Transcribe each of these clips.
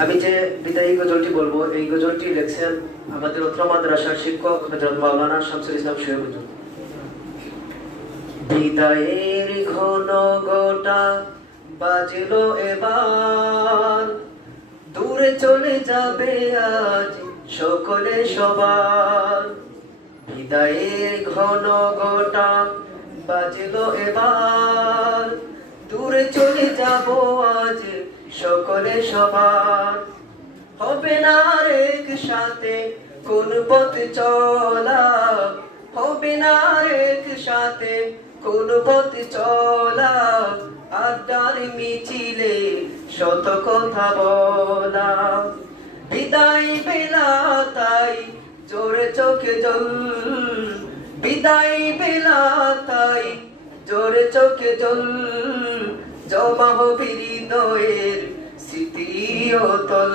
আমি যে বিদায়ী গজলটি বলব, এই গজলটি লিখছেন আমাদের উত্তর মাদ্রাসার শিক্ষক হযরত মাওলানা শামসুল ইসলাম বিদায়ের ঘন গোটা এবার, দূরে চলে যাবে আজ সকলে সবার। বিদায়ের ঘন গোটা বাজলো এবার দূরে চলে যাব আজ সকলে সবার। হবে না এক সাথে কোন পথ চলা। হবে না এক সাথে কোন পথ চলা। আড্ডার মিছিলে শত কথা বলা। বিদায় বেলা তাই জোরে চোখে জল। বিদায় বেলা তাই জোরে চোখে জল। জমা হবে হৃদয়ের স্মৃতি ও তল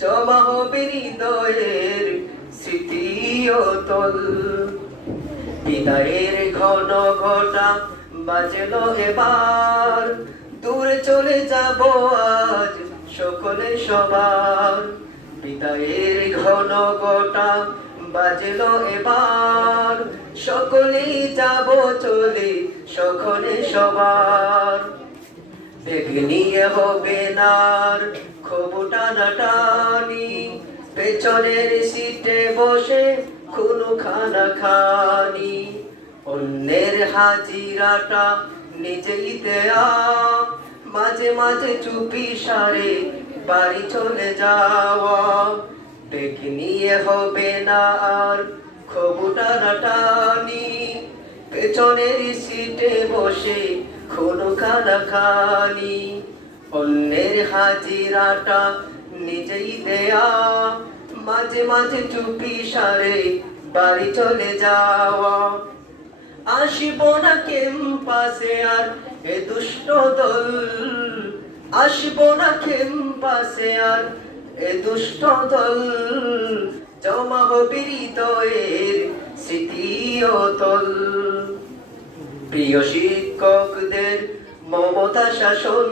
জমা হবে হৃদয়ের স্মৃতি বিদায়ের ঘন ঘটা বাজলো এবার। দূরে চলে যাব আজ সকলে সবার। বিদায়ের ঘন ঘটা বাজলো এবার। সকলেই যাব চলে, সকলে সবার। বেগ নিয়ে হবে নার খুব টানাটানি পেছনের সিটে বসে কোনো খানা খানি। অন্যের হাজিরাটা নিজেই দেয়া। মাঝে মাঝে চুপি সারে বাড়ি চলে যাওয়া। বেগ নিয়ে হবে না আর খুব টানাটানি পেছনের সিটে বসে খানা খানি। অন্যের হাজিরাটা নিজেই দেয়া। মাঝে মাঝে চুপি সারে বাড়ি চলে যাওয়া। আসিব না ক্যাম্পাসে আর এ দুষ্ট দল। আসিব না ক্যাম্পাসে আর এ দুষ্ট দল জমা হবে হৃদয়ের স্মৃতি তল। প্রিয় শিক্ষকদের মমতা শাসন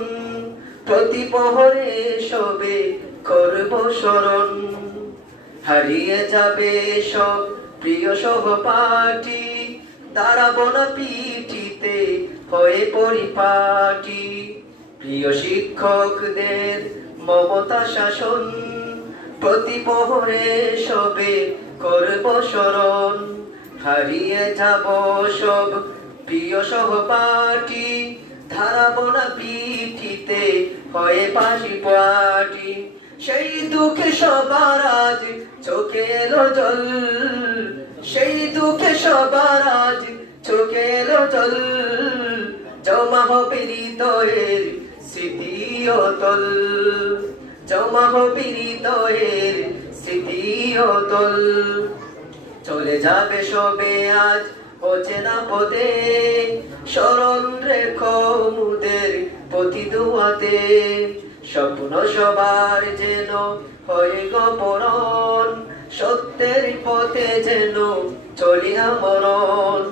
প্রতি প্রহরে সবে করব স্মরণ। হারিয়ে যাবে সব প্রিয় সহপাঠী, দাঁড়াবো না পিঠিতে হয়ে পরিপাটি। প্রিয় শিক্ষকদের মমতা শাসন প্রতি প্রহরে সবে করব স্মরণ হারিয়ে যাব সব প্রিয় সহপাঠী, ধারাবো না পিঠিতে হয়ে পাশি পাটি সেই দুঃখে সবার আজ চোখে এলো জল, সেই দুঃখে সবার আজ চোখে এলো জল। জমা হবে হৃদয়ের স্মৃতি অতল জমা হৃদয়ের স্মৃতি অতল চলে যাবে সবে আজ অচেনা পদে স্মরণ রেখ মুদের প্রতি দুয়াতে। স্বপ্ন সবার যেন হয়ে গপরণ সত্যের পথে যেন চলিয়া মরণ।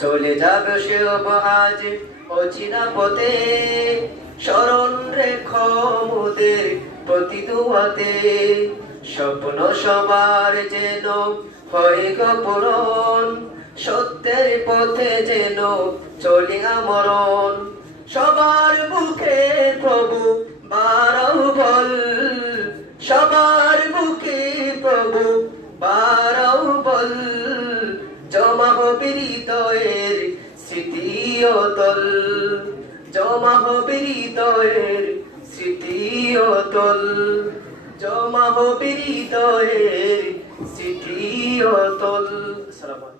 চলে যাবে সব আজ অচিনা পথে স্মরণ রেখো মুদের প্রতি দুয়াতে। স্বপ্ন সবার যেন হয় গপরণ সত্যের পথে যেন চলিয়া মরণ সবার বুকে প্রভু বারাও বল, সবার বুকে প্রভু বারাও বল। জমা হৃদয়ের স্মৃতি অতল জমা হবে হৃদয়ের স্মৃতি অতল। জমা হবে হৃদয়ের স্মৃতি অতল। সালাম